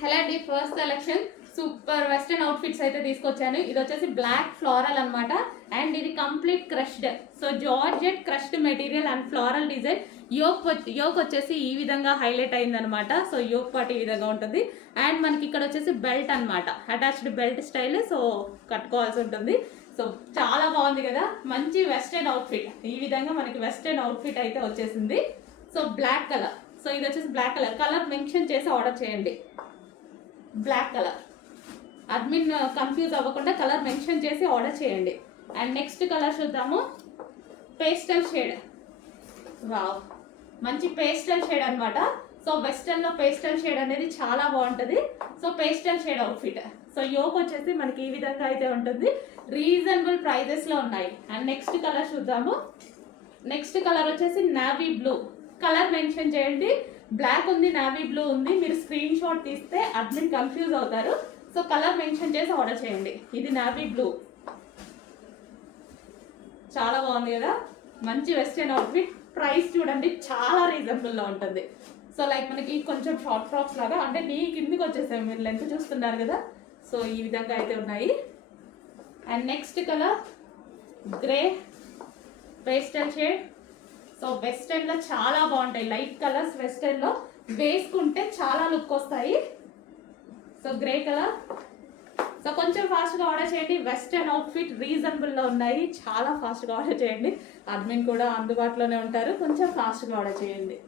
Hello అండి, first selection super western outfits అయితే తీసుకొచ్చాను. ఇది వచ్చేసి బ్లాక్ ఫ్లోరల్ అనమాట. అండ్ ఇది complete crushed, so georgette crushed material and floral design. Yoke వచ్చేసి ఈ విధంగా హైలైట్ అయిందనమాట. సో యోక్ పార్ట్ ఈ విధంగా ఉంటుంది. అండ్ మనకి ఇక్కడ వచ్చేసి బెల్ట్ అనమాట, అటాచ్డ్ బెల్ట్ స్టైల్. సో కట్టుకోవాల్సి ఉంటుంది. సో చాలా బాగుంది కదా, మంచి వెస్టర్న్ అవుట్ఫిట్. ఈ విధంగా మనకి వెస్టర్న్ అవుట్ఫిట్ అయితే వచ్చేసింది. సో బ్లాక్ కలర్, సో ఇది వచ్చేసి బ్లాక్ కలర్ మెన్షన్ చేసి ఆర్డర్ చేయండి. బ్లాక్ కలర్, అడ్మిన్ కన్ఫ్యూజ్ అవ్వకుండా కలర్ మెన్షన్ చేసి ఆర్డర్ చేయండి. అండ్ నెక్స్ట్ కలర్ చూద్దాము, పేస్టల్ షేడ్. వావ్, మంచి పేస్టల్ షేడ్ అనమాట. సో వెస్టర్న్లో పేస్టల్ షేడ్ అనేది చాలా బాగుంటుంది. So pastel shade outfit. So yoke వచ్చేసి మనకి ఈ విధంగా అయితే ఉంటుంది. రీజనబుల్ ప్రైజెస్లో ఉన్నాయి. అండ్ నెక్స్ట్ కలర్ చూద్దాము. నెక్స్ట్ కలర్ వచ్చేసి నావీ బ్లూ. కలర్ మెన్షన్ చేయండి. బ్లాక్ ఉంది, నావీ బ్లూ ఉంది. మీరు స్క్రీన్ షాట్ తీస్తే అడ్మిన్ కన్ఫ్యూజ్ అవుతారు. సో కలర్ మెన్షన్ చేసి ఆర్డర్ చేయండి. ఇది నావీ బ్లూ, చాలా బాగుంది కదా, మంచి వెస్టర్న్ అవుట్ఫిట్. ప్రైస్ చూడండి, చాలా రీజనబుల్లో ఉంటుంది. సో లైక్ మనకి కొంచెం షార్ట్ ఫ్రాక్స్ లాగా, అంటే నీ కిందికి వచ్చేసాయి, మీరు లెంత్ చూస్తున్నారు కదా. సో ఈ విధంగా అయితే ఉన్నాయి. And next colour grey pastel shade. So వెస్టర్న్లో చాలా బాగుంటాయి లైట్ కలర్స్. వెస్టర్న్లో వేసుకుంటే చాలా లుక్ వస్తాయి. So grey colour. సో కొంచెం ఫాస్ట్గా ఆర్డర్ చేయండి. వెస్టర్న్ అవుట్ఫిట్ రీజనబుల్లో ఉన్నాయి, చాలా ఫాస్ట్గా ఆర్డర్ చేయండి. అడ్మిన్ కూడా అందుబాటులోనే ఉంటారు, కొంచెం ఫాస్ట్గా ఆర్డర్ చేయండి.